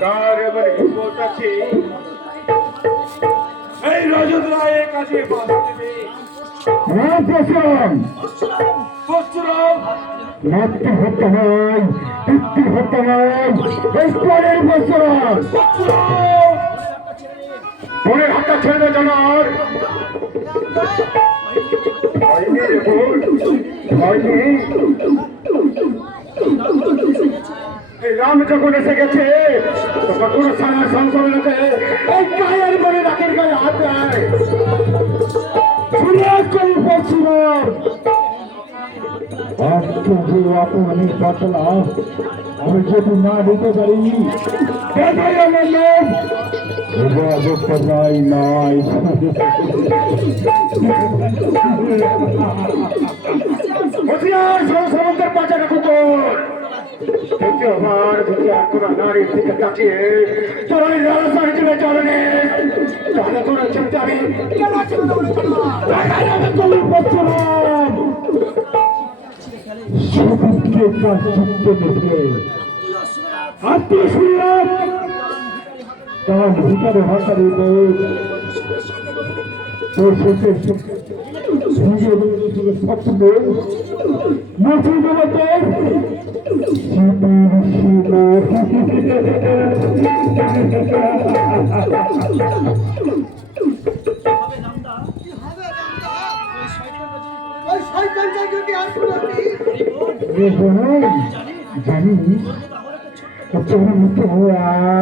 কার এবার আছে এই রজত রায়ের কাছে বাধা দেবে। বস্তুরাম মাতৃ হত্যা নয় পিতৃ হত্যা নয় এই বছর। পরের হাতটা ছেড়ে জানার রাম যখন এসে গেছে, তখন কোনো সারা সংসারকে এই গায়ের মনে রাখের গায়ে হাত দেয়। করি বলছিলাম আজকে যে অপমানের পাতলা আমি যদি না দিতে পারি আমার যোগাযোগ নাই। নাই সমুদ্রের পাচারা কুকুর। লালসা হিসেবে চলনে তাহলে তোর চিন্তা সমুদ্রের যুক্ত দেখে। আত্মীয় শুনলাম তার ভিতরে ভাষা দিতে তোর শেষে সঙ্গে সঙ্গে স্বপ্ন মুছে দেবতে ওই শয়তানটা যদি আর জানি।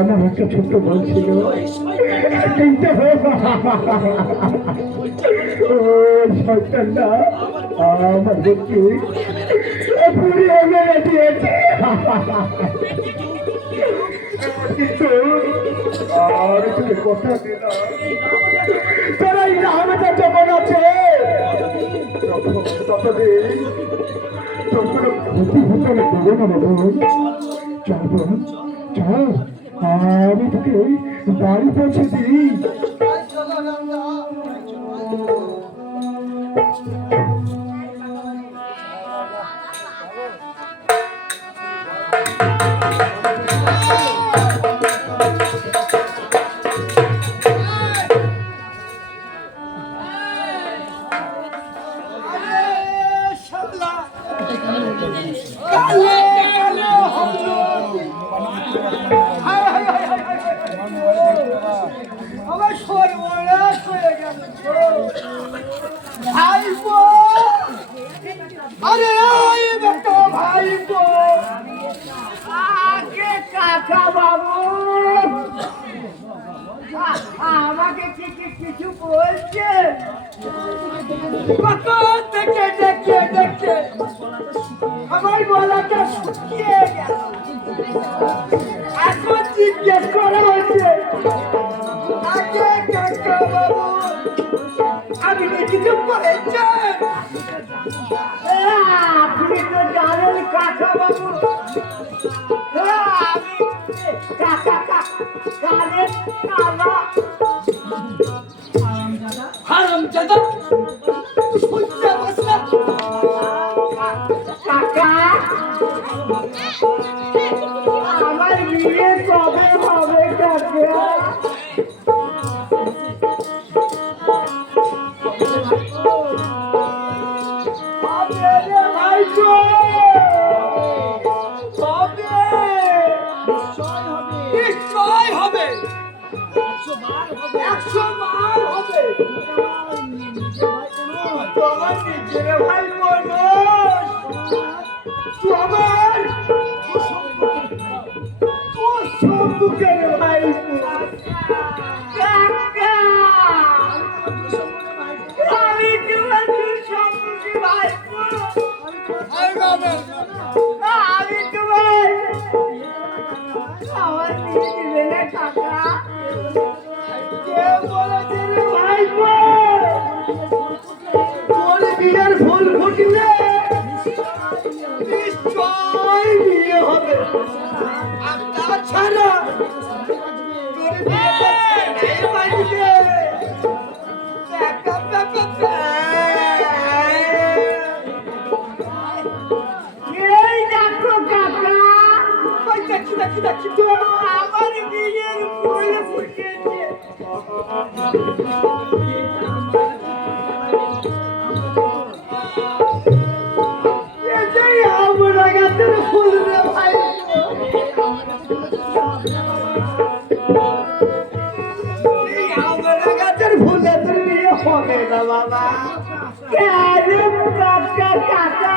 আমার একটা ছোট্ট ছিল। কিন্তু ও সন্তানটা আমার দেখি পুড়িয়ে মেরে দিয়েছে। কিন্তু আর কথা দিলাম তখন তোর কোনো ক্ষতি হতে আমি দেবো না আমি তোকে বাড়ি পৌঁছে দিই। আমার গলাটা শুকিয়ে গেল। এখন জিজ্ঞেস করা হচ্ছে আগে কাকা বাবু আমি আপনি তো জানেন কাকা বাবু। আমি কাকা কানের কালা ভাই মনোজ? তোমার সম্মুখের ভাই কাকা আমি তোমার সম্মুখে ভাই আমি আমার বিয়ের ফুল ফুটেছে আমরা গাছের ফুল রে ভাই। আমরা গাছের ফুলে তোর বিয়ে হবে না বাবা। কাকা কাকা?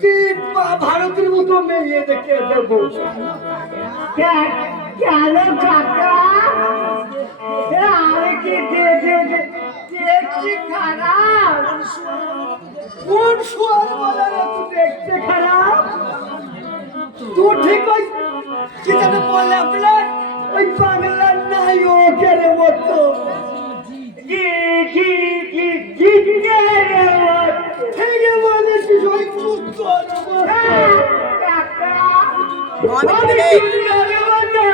কি ভারতের মতো মেয়ে দেখে দেবো? কেন কাকা? আরে কি দেখছি খারাপ? কোন তুই দেখতে খারাপ? তুই ঠিক ওই কি যেন বললে আপনার ওই বাংলার নায়কের মতো। কি কি কি কি কে রে থেকে বলেছিস ওই চুপ কর কাকা আমি